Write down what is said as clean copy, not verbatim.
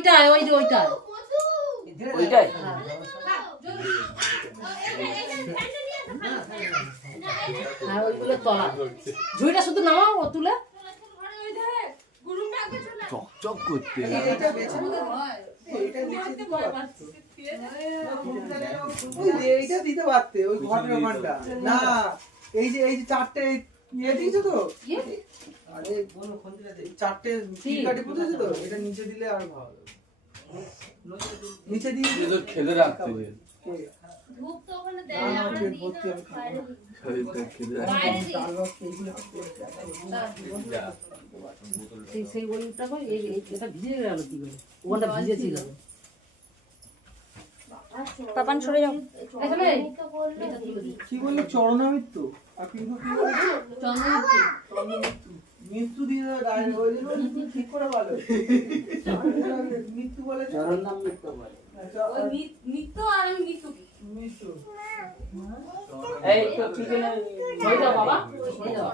ওইটাই ওই যে ওইটাই ওইটাই হ্যাঁ ওইগুলো তলা ঝুড়িটা শুধু নামাও ও তুলে চকচক করতে এইটা দিতে পারতে ওই ঘরের ওখানটা না এই যে চারটে ইয়ে দিয়েছো তো আরে চারটে কাটে পুঁতেছো তো এটা নিচে দিলে আর ভালো নিচে দিয়ে খেলে রাখতে ধূপ তো ওখানে দেয় না আমরা দিই সেই ওইটা এটা ভিজে গেল কি করে ওখানটা ভিজেছিল পাপান সরে যাও এখানে কি বললো চরণামিত্র আর কিন্তু কি বলছো মৃত্যু দিয়ে ডাইরেক্ট ওই জন্য ঠিক করে বলো মৃত্যু বলে চরণ নাম মৃত্যু বলে ওই নিত্য আর আমি নিত্য মৃত্যু এই তো ঠিক না হয়ে যাও বাবা হয়ে যাও